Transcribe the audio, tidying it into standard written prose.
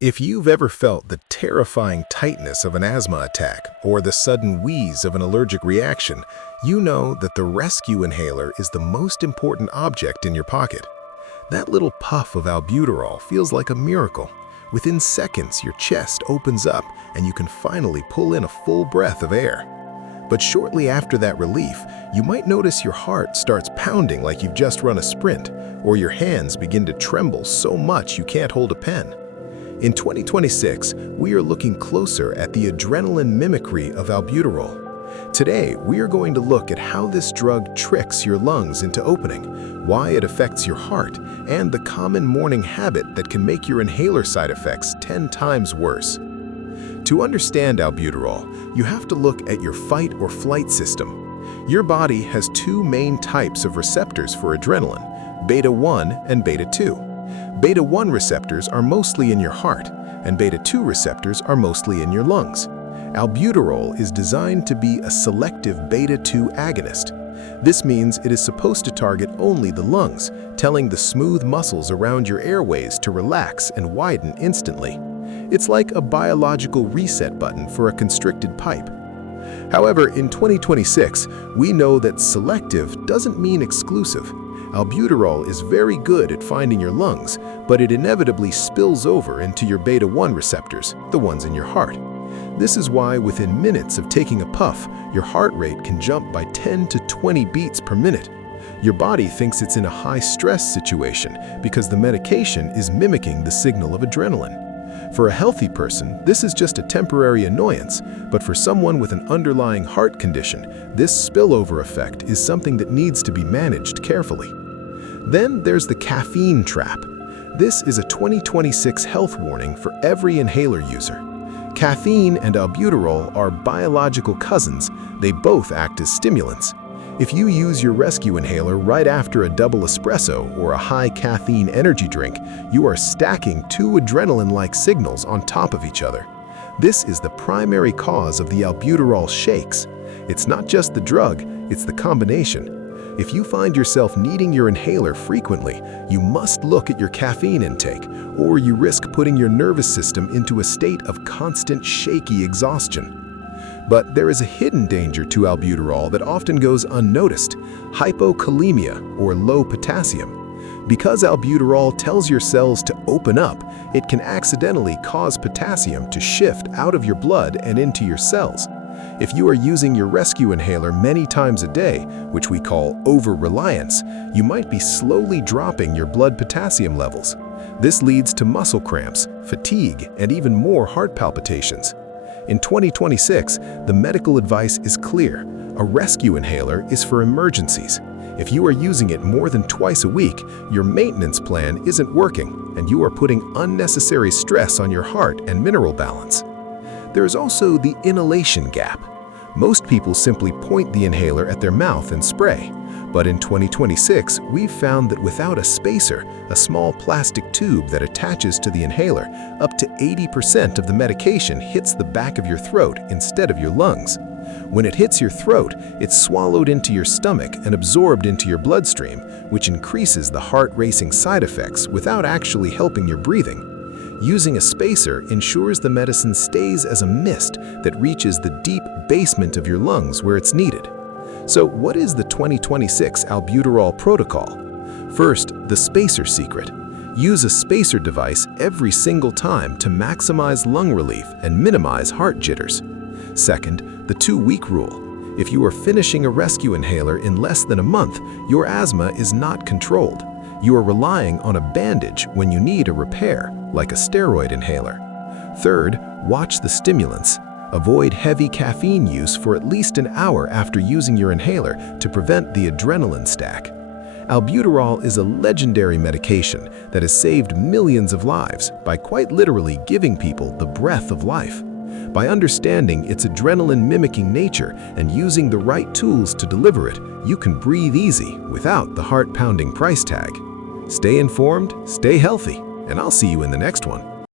If you've ever felt the terrifying tightness of an asthma attack or the sudden wheeze of an allergic reaction, you know that the rescue inhaler is the most important object in your pocket. That little puff of albuterol feels like a miracle. Within seconds, your chest opens up and you can finally pull in a full breath of air. But shortly after that relief, you might notice your heart starts pounding like you've just run a sprint, or your hands begin to tremble so much you can't hold a pen. In 2026, we are looking closer at the adrenaline mimicry of albuterol. Today, we are going to look at how this drug tricks your lungs into opening, why it affects your heart, and the common morning habit that can make your inhaler side effects 10 times worse. To understand albuterol, you have to look at your fight or flight system. Your body has two main types of receptors for adrenaline, beta-1 and beta-2. Beta-1 receptors are mostly in your heart, and beta-2 receptors are mostly in your lungs. Albuterol is designed to be a selective beta-2 agonist. This means it is supposed to target only the lungs, telling the smooth muscles around your airways to relax and widen instantly. It's like a biological reset button for a constricted pipe. However, in 2026, we know that selective doesn't mean exclusive. Albuterol is very good at finding your lungs, but it inevitably spills over into your beta-1 receptors, the ones in your heart. This is why within minutes of taking a puff, your heart rate can jump by 10 to 20 beats per minute. Your body thinks it's in a high-stress situation because the medication is mimicking the signal of adrenaline. For a healthy person, this is just a temporary annoyance, but for someone with an underlying heart condition, this spillover effect is something that needs to be managed carefully. Then there's the caffeine trap. This is a 2026 health warning for every inhaler user. Caffeine and albuterol are biological cousins. They both act as stimulants. If you use your rescue inhaler right after a double espresso or a high caffeine energy drink, you are stacking two adrenaline-like signals on top of each other. This is the primary cause of the albuterol shakes. It's not just the drug, it's the combination. If you find yourself needing your inhaler frequently, you must look at your caffeine intake, or you risk putting your nervous system into a state of constant shaky exhaustion. But there is a hidden danger to albuterol that often goes unnoticed: hypokalemia, or low potassium. Because albuterol tells your cells to open up, it can accidentally cause potassium to shift out of your blood and into your cells. If you are using your rescue inhaler many times a day, which we call over-reliance, you might be slowly dropping your blood potassium levels. This leads to muscle cramps, fatigue, and even more heart palpitations. In 2026, the medical advice is clear. A rescue inhaler is for emergencies. If you are using it more than twice a week, your maintenance plan isn't working, and you are putting unnecessary stress on your heart and mineral balance. There is also the inhalation gap. Most people simply point the inhaler at their mouth and spray. But in 2026, we've found that without a spacer, a small plastic tube that attaches to the inhaler, up to 80% of the medication hits the back of your throat instead of your lungs. When it hits your throat, it's swallowed into your stomach and absorbed into your bloodstream, which increases the heart-racing side effects without actually helping your breathing. Using a spacer ensures the medicine stays as a mist that reaches the deep basement of your lungs where it's needed. So what is the 2026 albuterol protocol? First, the spacer secret. Use a spacer device every single time to maximize lung relief and minimize heart jitters. Second, the 2-week rule. If you are finishing a rescue inhaler in less than a month, your asthma is not controlled. You are relying on a bandage when you need a repair, like a steroid inhaler. Third, watch the stimulants. Avoid heavy caffeine use for at least an hour after using your inhaler to prevent the adrenaline stack. Albuterol is a legendary medication that has saved millions of lives by quite literally giving people the breath of life. By understanding its adrenaline-mimicking nature and using the right tools to deliver it, you can breathe easy without the heart-pounding price tag. Stay informed, stay healthy, and I'll see you in the next one.